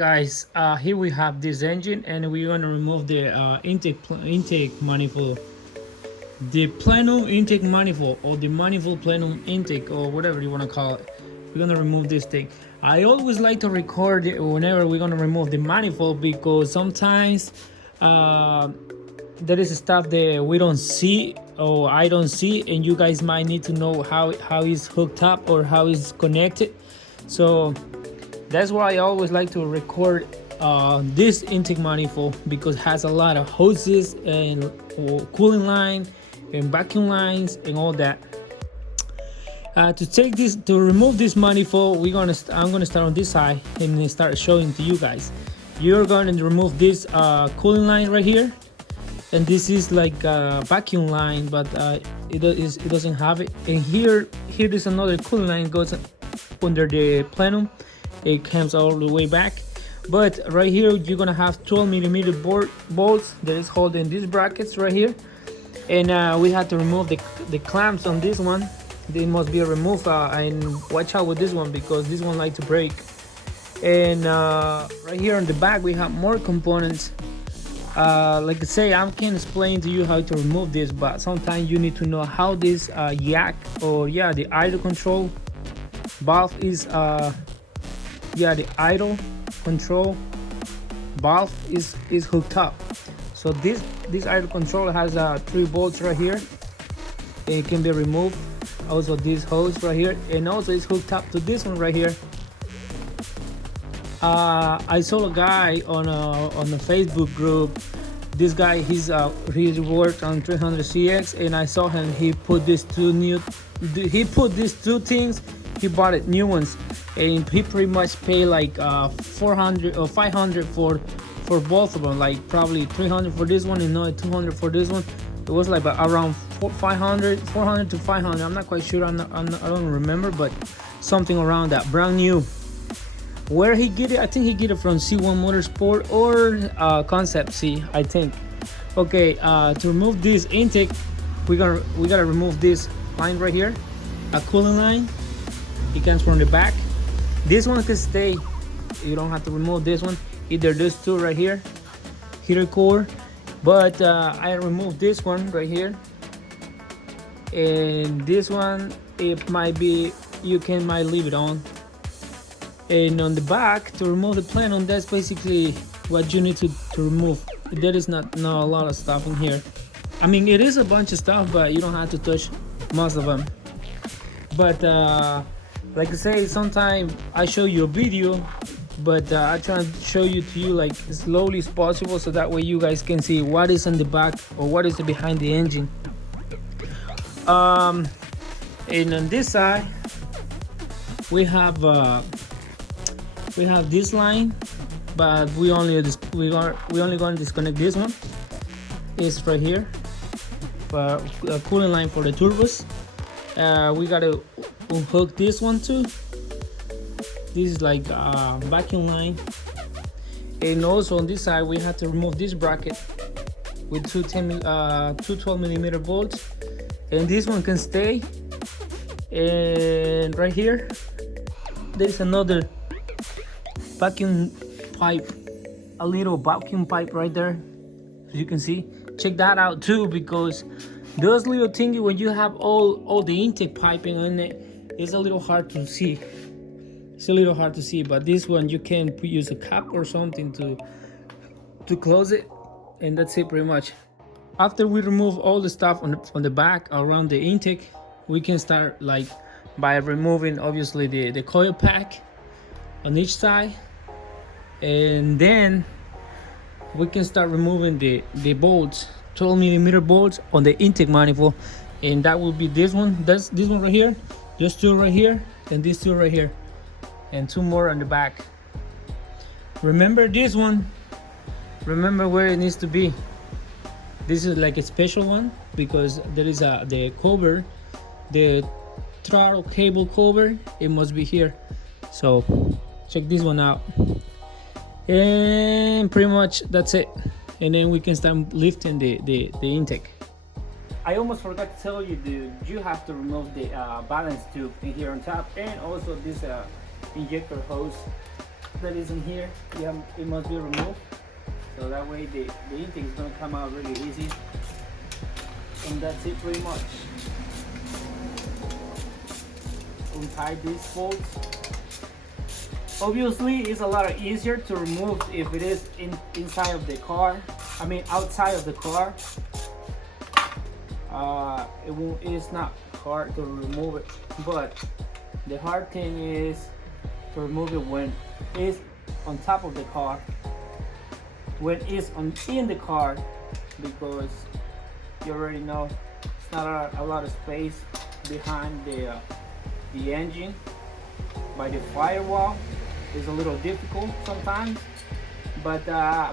guys, here we have this engine and we're gonna remove the intake manifold, the plenum intake manifold, or the manifold plenum intake, or whatever you want to call it. We're gonna remove this thing. I always like to record it whenever we're gonna remove the manifold, because sometimes there is stuff that we don't see, or I don't see, and you guys might need to know how it's hooked up or how it's connected. So that's why I always like to record this intake manifold, because it has a lot of hoses and cooling line and vacuum lines and all that. To remove this manifold, I'm gonna start on this side and start showing to you guys. You're going to remove this cooling line right here, and this is like a vacuum line, but it doesn't have it. And here is another cooling line goes under the plenum. It comes all the way back, but right here you're gonna have 12mm bolts that is holding these brackets right here. And we had to remove the clamps on this one. They must be removed, and watch out with this one, because this one like to break. And right here on the back we have more components. Like I say, I can't explain to you how to remove this, but sometimes you need to know how this yak, or the idle control valve is the idle control valve is hooked up. So this idle control has 3 bolts right here. It can be removed. Also this hose right here, and also it's hooked up to this one right here. I saw a guy on the Facebook group. This guy, he's worked on 300CX, and I saw him. He put these two things. He bought it new ones, and he pretty much paid like 400 or 500 for both of them. Like probably 300 for this one and another 200 for this one. It was like around 400 to 500. I'm not quite sure. I don't remember, but something around that. Brand new. Where he get it? I think he get it from C1 Motorsport or Concept C, I think. Okay, to remove this intake, we gotta remove this line right here, a cooling line. It comes from the back. This one can stay. You don't have to remove this one. Either these two right here, heater core, but I removed this one right here, and this one, it might be, might leave it on. And on the back, to remove the plenum, that's basically what you need to remove. There is not a lot of stuff in here. I mean, it is a bunch of stuff, but you don't have to touch most of them. But like I say, sometimes I show you a video, but I try to show you like as slowly as possible, so that way you guys can see what is in the back or what is behind the engine. And on this side, we have this line, but we only going to disconnect this one. It's right here, for a cooling line for the turbos. We gotta unhook this one too. This is like a vacuum line. And also on this side we have to remove this bracket with two 12mm bolts, and this one can stay. And right here there's another vacuum pipe, a little vacuum pipe right there, as you can see. Check that out too, because those little thingy, when you have all the intake piping on it, it's a little hard to see. But this one you can use a cap or something to close it, and that's it pretty much. After we remove all the stuff on the back around the intake, we can start like by removing obviously the coil pack on each side, and then we can start removing the bolts, 12mm bolts on the intake manifold. And that will be this one, this one right here, these two right here, and these two right here, and 2 more on the back. Remember this one, remember where it needs to be. This is like a special one, because there is the cover, the throttle cable cover, it must be here. So check this one out, and pretty much that's it. And then we can start lifting the intake. I almost forgot to tell you, dude, you have to remove the balance tube in here on top, and also this injector hose that is in here, it must be removed. So that way the intake is gonna come out really easy. And that's it pretty much. Untie these bolts. Obviously, it's a lot easier to remove if it is inside of the car. I mean, outside of the car. It's not hard to remove it, but the hard thing is to remove it when it's on top of the car, when it's in the car, because you already know it's not a lot of space behind the engine. By the firewall is a little difficult sometimes, but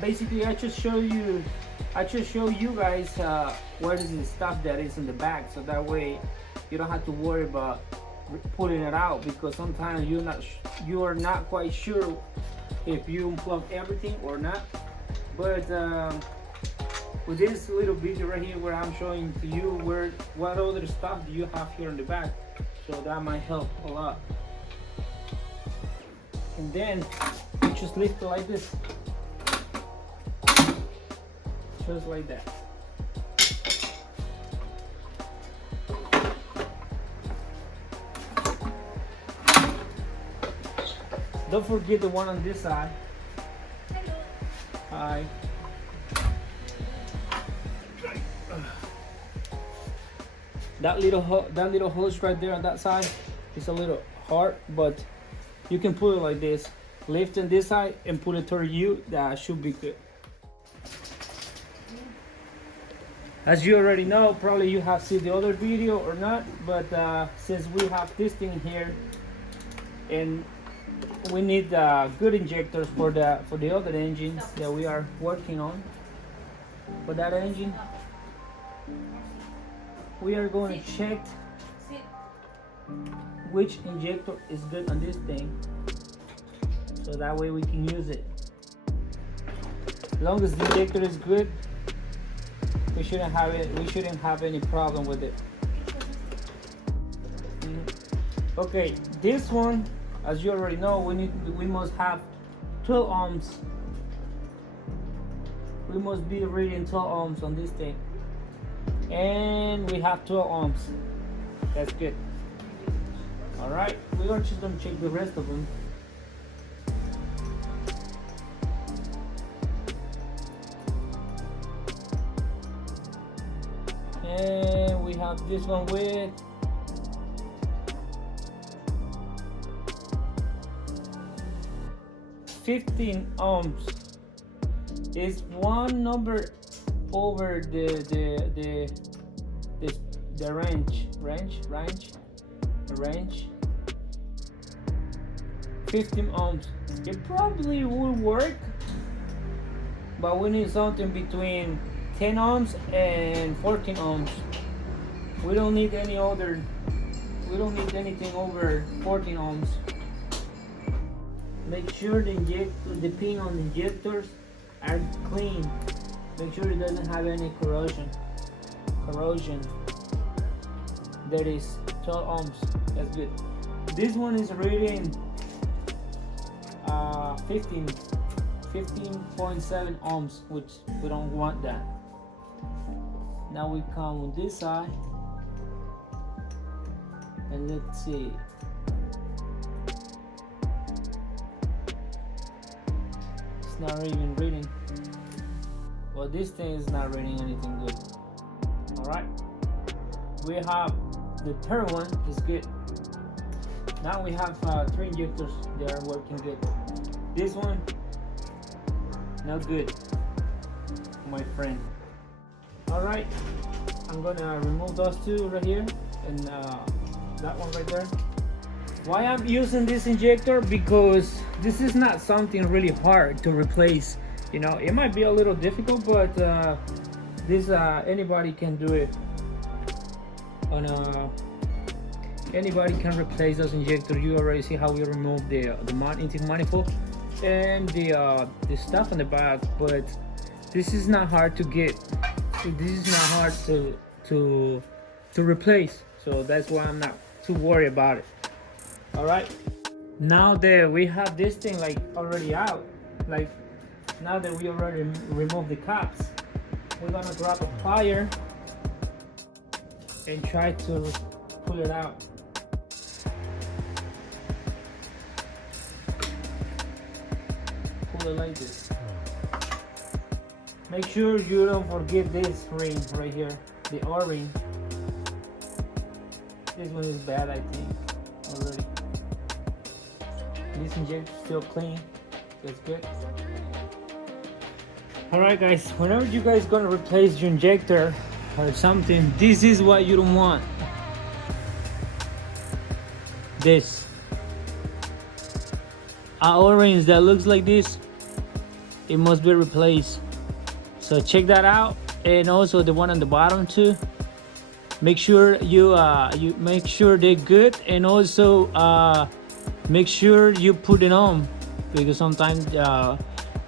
basically I just show you guys what is the stuff that is in the back, so that way you don't have to worry about pulling it out, because sometimes you are not quite sure if you unplug everything or not. But with this little video right here where I'm showing to you what other stuff do you have here in the back, so that might help a lot. And then you just lift it like this, just like that. Don't forget the one on this side. Hello. Hi. That little hose right there on that side is a little hard, but you can put it like this. Lift on this side and put it toward you. That should be good. As you already know, probably you have seen the other video or not, but since we have this thing here and we need good injectors for the other engine that we are working on. For that engine, we are going to check which injector is good on this thing, so that way we can use it. As long as the injector is good, we shouldn't have any problem with it. Okay, this one, as you already know, we must have 12 ohms. We must be reading 12 ohms on this thing, and we have 12 ohms. That's good. All right, we're just gonna check the rest of them. And we have this one with 15 ohms. Is one number over the range. 15 ohms. It probably will work, but we need something between 10 ohms and 14 ohms. We don't need anything over 14 ohms. Make sure the pin on the injectors are clean. Make sure it doesn't have any corrosion. That is 12 ohms. That's good. This one is reading 15.7 ohms, which we don't want that. Now we come on this side, and let's see. It's not even reading. Well, this thing is not reading anything good. Alright, we have the third one is good. Now we have 3 injectors. They are working good. This one, not good, my friend. Alright, I'm gonna remove those 2 right here and that one right there. Why I'm using this injector? Because this is not something really hard to replace. You know, it might be a little difficult, but this anybody can do it. Anybody can replace those injectors. You already see how we remove the intake manifold and the stuff on the back, but this is not hard to get. This is not hard to replace, so that's why I'm not too worried about it. All right, Now that we have this thing like already out, like now that we already removed the caps, we're gonna grab a plier and try to pull it out. Pull it like this. Make sure you don't forget this ring right here, the O-ring. This one is bad, I think, already. This injector is still clean. That's good. Alright guys, whenever you guys gonna replace your injector or something, this is what you don't want. This. A O-ring that looks like this, it must be replaced. So check that out, and also the one on the bottom too. Make sure you make sure they're good, and also make sure you put it on, because sometimes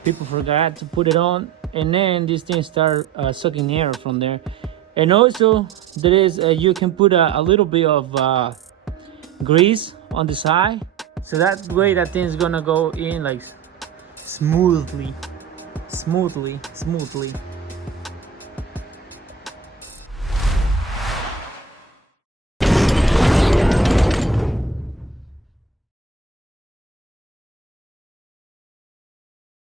people forgot to put it on, and then this thing start sucking air from there. And also there is you can put a little bit of grease on the side, so that way that thing is gonna go in like smoothly.